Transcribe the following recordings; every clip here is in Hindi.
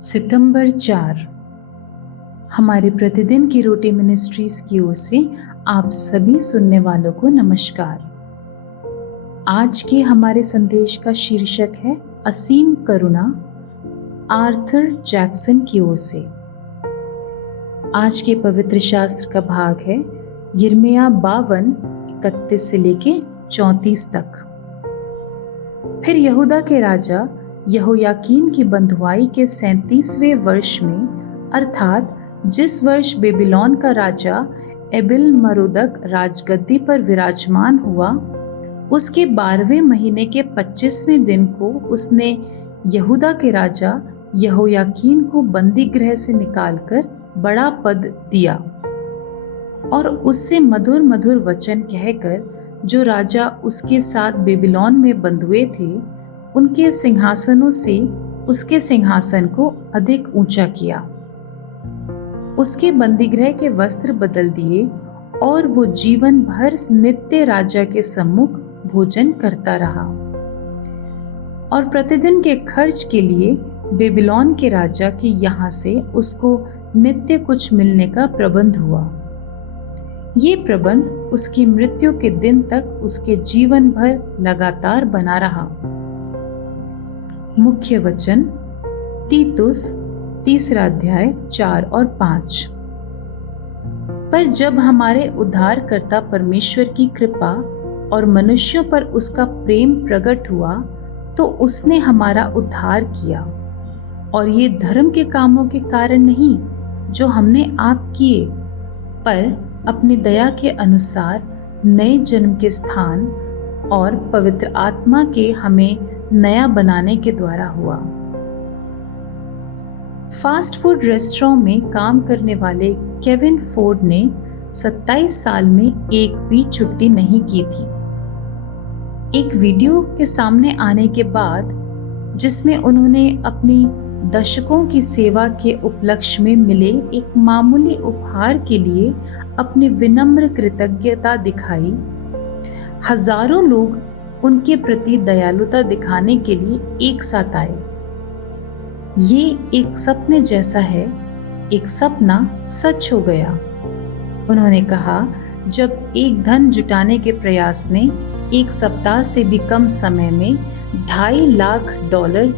सितंबर 4। हमारे प्रतिदिन की रोटी मिनिस्ट्रीज की ओर से आप सभी सुनने वालों को नमस्कार। आज के हमारे संदेश का शीर्षक है असीम करुणा, आर्थर जैक्सन की ओर से। आज के पवित्र शास्त्र का भाग है यिर्मयाह 52:31 से लेके 34 तक। फिर यहूदा के राजा यहोयाकीन की बंधुआई के 37वें वर्ष में, अर्थात जिस वर्ष बेबीलोन का राजा एबिल मरोदक राजगद्दी पर विराजमान हुआ, उसके 12वें महीने के 25वें दिन को उसने यहूदा के राजा यहोयाकीन को बंदी गृह से निकालकर बड़ा पद दिया और उससे मधुर मधुर वचन कहकर जो राजा उसके साथ बेबीलोन में बंधुए थे, उनके सिंहासनों से उसके सिंहासन को अधिक ऊंचा किया। उसके बंदीगृह के वस्त्र बदल दिए और वो जीवन भर नित्य राजा के सम्मुख भोजन करता रहा। और प्रतिदिन के खर्च के लिए बेबीलोन के राजा के यहाँ से उसको नित्य कुछ मिलने का प्रबंध हुआ। ये प्रबंध उसकी मृत्यु के दिन तक उसके जीवन भर लगातार बना रहा। मुख्य वचन तीतुस 3 अध्याय 4 और 5। पर जब हमारे उद्धारकर्ता परमेश्वर की कृपा और मनुष्यों पर उसका प्रेम प्रकट हुआ, तो उसने हमारा उद्धार किया, और ये धर्म के कामों के कारण नहीं जो हमने आप किए, पर अपनी दया के अनुसार नए जन्म के स्थान और पवित्र आत्मा के हमें नया बनाने के द्वारा हुआ। फास्ट फूड रेस्टोरेंट में काम करने वाले केविन फोर्ड ने 27 साल में एक भी छुट्टी नहीं की थी। एक वीडियो के सामने आने के बाद, जिसमें उन्होंने अपनी दशकों की सेवा के उपलक्ष्य में मिले एक मामूली उपहार के लिए अपनी विनम्र कृतज्ञता दिखाई, हजारों लोग उनके प्रति दयालुता दिखाने के लिए एक साथ आए। ये एक सपने जैसा है, एक सपना सच हो गया। उन्होंने कहा, जब एक धन जुटाने के प्रयास ने एक सप्ताह से भी कम समय में $2.5 लाख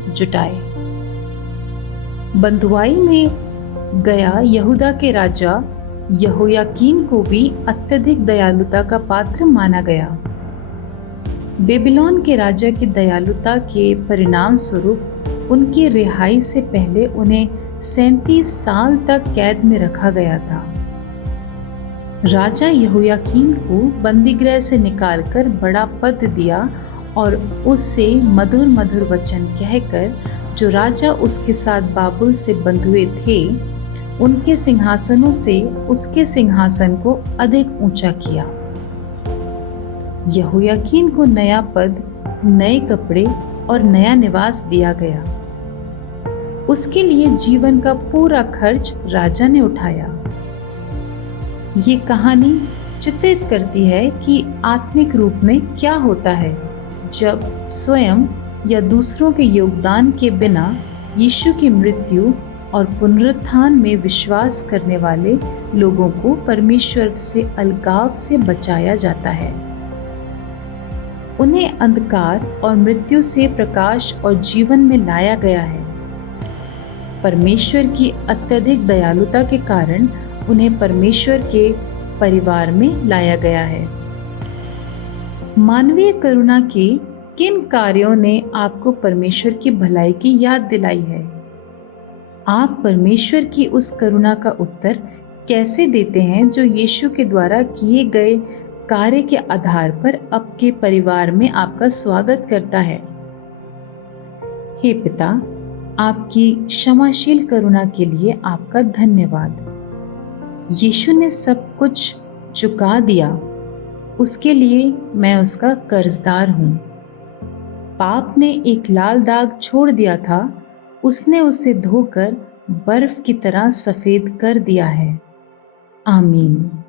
जुटाए। बंधुआई में गया यहूदा के राजा यहोयाकीन को भी अत्यधिक दयालुता का पात्र माना गया। बेबीलोन के राजा की दयालुता के परिणाम स्वरूप उनकी रिहाई से पहले उन्हें 37 साल तक कैद में रखा गया था। राजा यहोयाकीन को बंदीगृह से निकालकर बड़ा पद दिया और उससे मधुर मधुर वचन कहकर जो राजा उसके साथ बाबुल से बंधुए थे, उनके सिंहासनों से उसके सिंहासन को अधिक ऊंचा किया। यहोयाकीन को नया पद, नए कपड़े और नया निवास दिया गया। उसके लिए जीवन का पूरा खर्च राजा ने उठाया। ये कहानी चित्रित करती है कि आत्मिक रूप में क्या होता है जब स्वयं या दूसरों के योगदान के बिना यीशु की मृत्यु और पुनरुत्थान में विश्वास करने वाले लोगों को परमेश्वर से अलगाव से बचाया जाता है। उन्हें अंधकार और मृत्यु से प्रकाश और जीवन में लाया गया है। परमेश्वर की अत्यधिक दयालुता के कारण उन्हें परमेश्वर के परिवार में लाया गया है। मानवीय करुणा के किन कार्यों ने आपको परमेश्वर की भलाई की याद दिलाई है? आप परमेश्वर की उस करुणा का उत्तर कैसे देते हैं जो यीशु के द्वारा किए गए कार्य के आधार पर आपके परिवार में आपका स्वागत करता है? हे पिता, आपकी क्षमाशील करुणा के लिए आपका धन्यवाद। यीशु ने सब कुछ चुका दिया, उसके लिए मैं उसका कर्जदार हूँ। पाप ने एक लाल दाग छोड़ दिया था, उसने उसे धोकर बर्फ की तरह सफेद कर दिया है। आमीन।